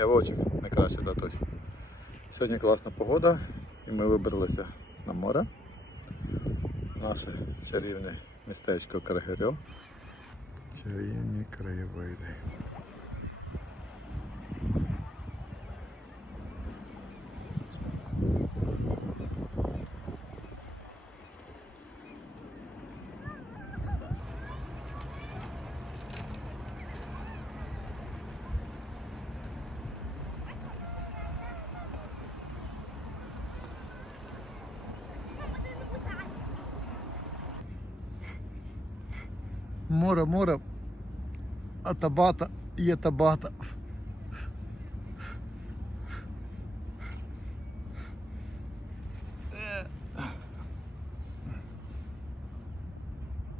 Я Вовчик, найкращий татусь. Сьогодні класна погода і ми вибралися на море. Наше чарівне містечко Кригирьов. Чарівні краєвиди. Море, а табата є табата.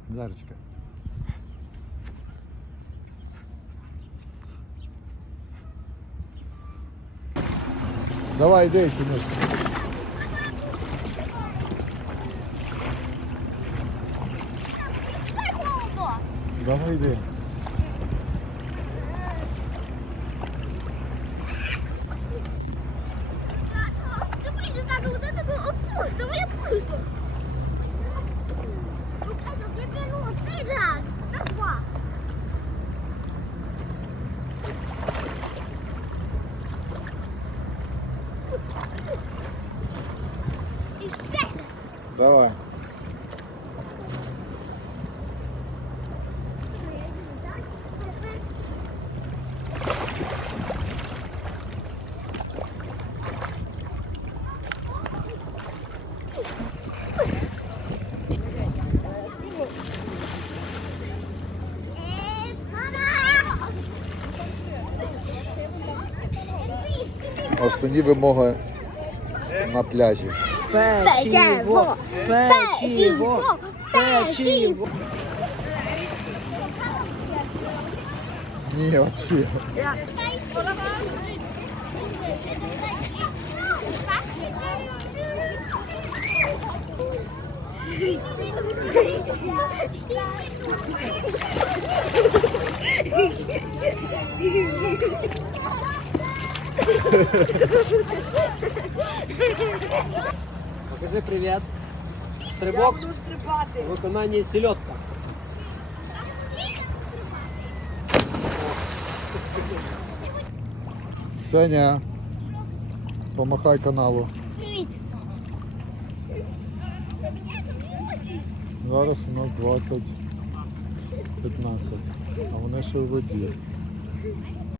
Зарочка. Давай, йди, Синюшка. Давай, йди. Давай. Основні вимоги на пляжі. Печиво, печиво, печиво. Ні, взагалі. Покажи привіт. Стрибок. Виконання сільотка. Ксеня, помахай каналу. Привіт. Зараз у нас 20:15, а вони ще в воді.